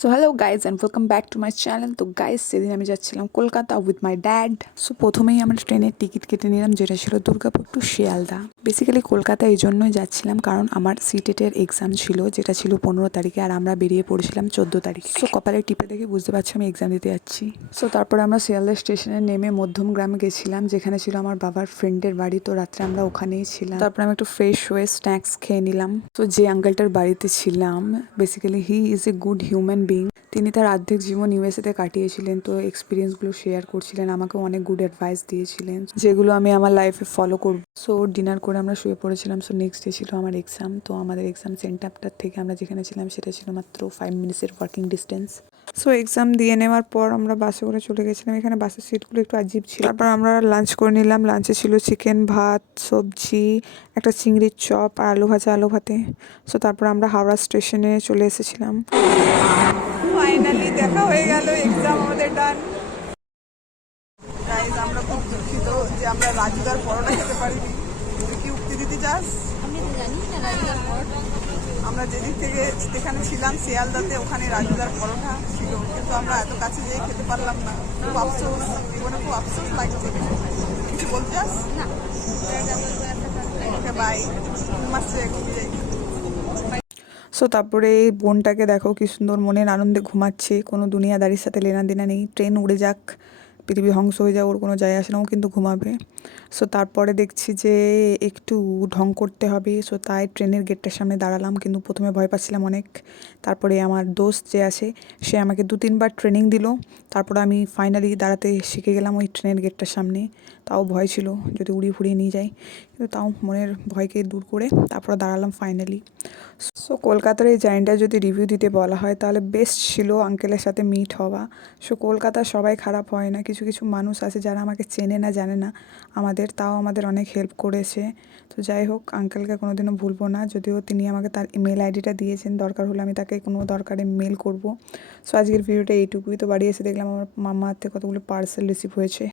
So hello guys and welcome back to my channel. তো guys সেদিন আমি যাচ্ছিলাম Kolkata with my dad. So প্রথমেই আমরা ট্রেনের টিকিট কেটে নিলাম, যেটা ছিল দুর্গাপুর টু শিয়ালদা। বেসিক্যালি কলকাতা এই জন্যই যাচ্ছিলাম কারণ আমার সিটেটের এক্সাম ছিল, যেটা ছিল 15 তারিখে, আর আমরা বেরিয়ে পড়েছিলাম 14 তারিখে। সো কপালে টিপে দেখে বুঝতে পারছি আমি এক্সাম দিতে যাচ্ছি। সো তারপরে আমরা শিয়ালদা স্টেশনে নেমে মধ্যমগ্রামে গেছিলাম, যেখানে ছিল আমার বাবার ফ্রেন্ডের বাড়ি। তো রাত্রে আমরা ওখানেই ছিলাম। তারপরে আমি একটু ফ্রেশ হয়ে স্ন্যাক্স খেয়ে নিলাম। তো যে আঙ্কেলটার বাড়িতে ছিলাম, basically he is a good human being. তিনি তার অর্ধেক জীবন ইউএসএতে কাটিয়েছিলেন। তো এক্সপিরিয়েন্সগুলো শেয়ার করছিলেন, আমাকেও অনেক গুড অ্যাডভাইস দিয়েছিলেন, যেগুলো আমি আমার লাইফে ফলো করব। সো ডিনার করে আমরা শুয়ে পড়েছিলাম। সো নেক্সট ডে ছিল আমার এক্সাম। তো আমাদের এক্সাম সেন্টারটার থেকে আমরা যেখানে ছিলাম সেটা ছিল মাত্র 5 মিনিটসের ওয়াকিং ডিস্টেন্স। সো এক্সাম দিয়ে নেওয়ার পর আমরা বাসে করে চলে গেছিলাম। এখানে বাসের সিটগুলো একটু আজীব ছিল। তারপর আমরা লাঞ্চ করে নিলাম। লাঞ্চে ছিল চিকেন, ভাত, সবজি, একটা চিংড়ির চপ আর আলু ভাজা, আলু ভাতে। সো তারপর আমরা হাওড়া স্টেশনে চলে এসেছিলাম। ফাইনালি দেখা হয়ে গেল, এক্সাম আমাদের ডান। গাইজ আমরা খুব দুঃখিত যে আমরা রাজুদার পরোটা খেতে পারিনি। তুই কি উক্তি দিতে চাস? আমি তো জানি না রাজুদার পরোটা। আমরা যেদিক থেকে যেখানে ছিলাম শিয়ালদাতে, ওখানে রাজুদার পরোটা ছিল, কিন্তু আমরা এত কাছে যেয়ে খেতে পারলাম না। খুব আফসোস, জীবনে খুব আফসোস লাগছে। কিছু বলতে চাস? না, ওকে বাই। মাসে ঘুমিয়ে যাই। সো তারপরে এই বোনটাকে দেখো কি সুন্দর মনের আনন্দে ঘুমাচ্ছে, কোনো দুনিয়াদারির সাথে লেনা দেনা নেই। ট্রেন উড়ে যাক, পৃথিবী ধ্বংস হয়ে যাক, ওর কোনো যায় আসে না, ও কিন্তু ঘুমাবে। সো তারপরে দেখছি যে একটু ঢং করতে হবে। সো তাই ট্রেনের গেটটার সামনে দাঁড়ালাম, কিন্তু প্রথমে ভয় পাচ্ছিলাম অনেক। তারপরে আমার দোস্ত যে আছে, সে আমাকে 2-3 বার ট্রেনিং দিল। তারপর আমি ফাইনালি দাঁড়াতে শিখে গেলাম ওই ট্রেনের গেটটার সামনে। তাও ভয় ছিল যদি উড়িয়ে ফুড়িয়ে নিয়ে যায়, কিন্তু তাও মনের ভয়কে দূর করে তারপর দাঁড়ালাম ফাইনালি। সো কলকাতার এই জার্নিটা যদি রিভিউ দিতে বলা হয় তাহলে বেস্ট ছিল আঙ্কেলের সাথে মিট হওয়া। সো কলকাতার সবাই খারাপ হয় না, কিছু কিছু মানুষ আছে যারা আমাকে চেনে না, জানে না আমাদের, তাও আমাদের অনেক হেল্প করেছে। তো যাই হোক, আঙ্কেলকে কোনোদিনও ভুলবো না, যদিও তিনি আমাকে তার ইমেল আইডিটা দিয়েছেন, দরকার হলে আমি তাকে কোনো দরকারে মেল করব। সো আজকের ভিডিওটা এইটুকুই। তো বাড়ি এসে দেখলাম আমার মামার হাতে কতগুলো পার্সেল রিসিভ হয়েছে।